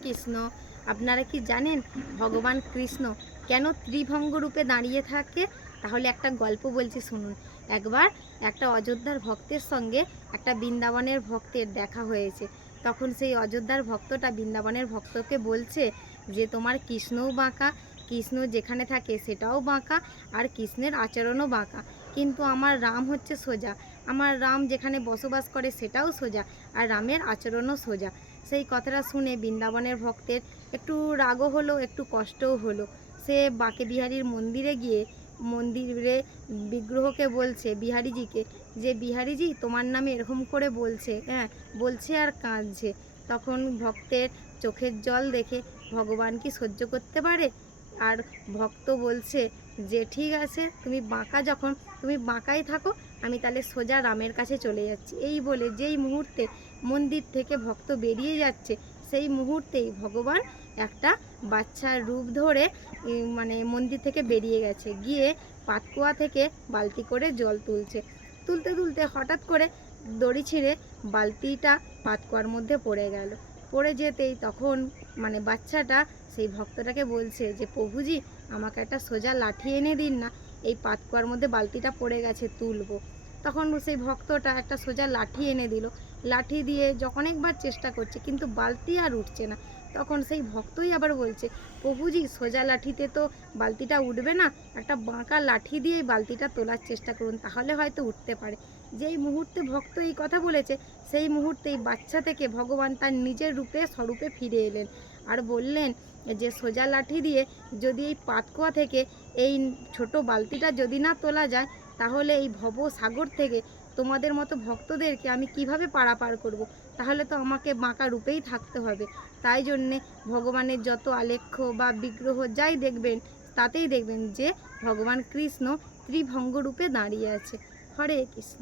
কৃষ্ণ। আপনারা কি জানেন ভগবান কৃষ্ণ কেন ত্রিভঙ্গ রূপে দাঁড়িয়ে থাকে? তাহলে একটা গল্প বলছি শুনুন। একবার একটা অযোধ্যার ভক্তের সঙ্গে একটা বৃন্দাবনের ভক্তের দেখা হয়েছে। তখন সেই অযোধ্যার ভক্তটা বৃন্দাবনের ভক্তকে বলছে যে তোমার কৃষ্ণও বাঁকা, কৃষ্ণ যেখানে থাকে সেটাও বাঁকা, আর কৃষ্ণের আচরণও বাঁকা, কিন্তু আমার রাম হচ্ছে সোজা, আমার রাম যেখানে বসবাস করে সেটাও সোজা, আর রামের আচরণও সোজা। সেই কথাটা শুনে বৃন্দাবনের ভক্তের একটু রাগও হলো, একটু কষ্টও হলো। সে বাঁকে বিহারীর মন্দিরে গিয়ে মন্দিরে বিগ্রহকে বলছে, বিহারীজিকে, যে বিহারীজি তোমার নামে এরকম করে বলছে, বলছে আর কাঁদছে। তখন ভক্তের চোখের জল দেখে ভগবান কি সহ্য করতে পারে? আর ভক্ত বলছে যে ঠিক আছে, তুমি বাঁকা যখন, তুমি বাঁকাই থাকো, আমি তাহলে সোজা রামের কাছে চলে যাচ্ছি। এই বলে যেই মুহূর্তে মন্দির থেকে ভক্ত বেরিয়ে যাচ্ছে, সেই মুহূর্তেই ভগবান একটা বাচ্চার রূপ ধরে মানে মন্দির থেকে বেরিয়ে গেছে, গিয়ে পাতকুয়া থেকে বালতি করে জল তুলছে। তুলতে তুলতে হঠাৎ করে দড়ি ছিঁড়ে বালতিটা পাতকুয়ার মধ্যে পড়ে গেল। পড়ে যেতেই তখন মানে বাচ্চাটা সেই ভক্তটাকে বলছে যে প্রভুজি, আমাকে একটা সোজা লাঠি এনে দিন না, এই পাতকুয়ার মধ্যে বালতিটা পড়ে গেছে, তুলবো। তখন সেই ভক্তটা একটা সোজা লাঠি এনে দিল। লাঠি দিয়ে যখন একবার চেষ্টা করছে কিন্তু বালতি আর উঠছে না। তখন সেই ভক্তই আবার বলছে, প্রভুজি সোজা লাঠিতে তো বালতিটা উঠবে না, একটা বাঁকা লাঠি দিয়ে বালতিটা তোলার চেষ্টা করুন, তাহলে হয়তো উঠতে পারে। যেই মুহূর্তে ভক্ত এই কথা বলেছে, সেই মুহূর্তেই বাচ্চা থেকে ভগবান তার নিজের রূপে স্বরূপে ফিরে এলেন আর বললেন যে সোজা লাঠি দিয়ে যদি এই পাতকুয়া থেকে এই ছোট বালতিটা যদি না তোলা যায়, তাহলে এই ভব সাগর থেকে তোমাদের মতো ভক্তদেরকে আমি কিভাবে পারাপার করব? তাহলে তো আমাকে বাঁকা রূপেই থাকতে হবে। তাই জন্যে ভগবানের যত আলেখ্য বা বিগ্রহ যাই দেখবেন, তাতেই দেখবেন যে ভগবান কৃষ্ণ ত্রিভঙ্গ রূপে দাঁড়িয়ে আছে। হরে কৃষ্ণ।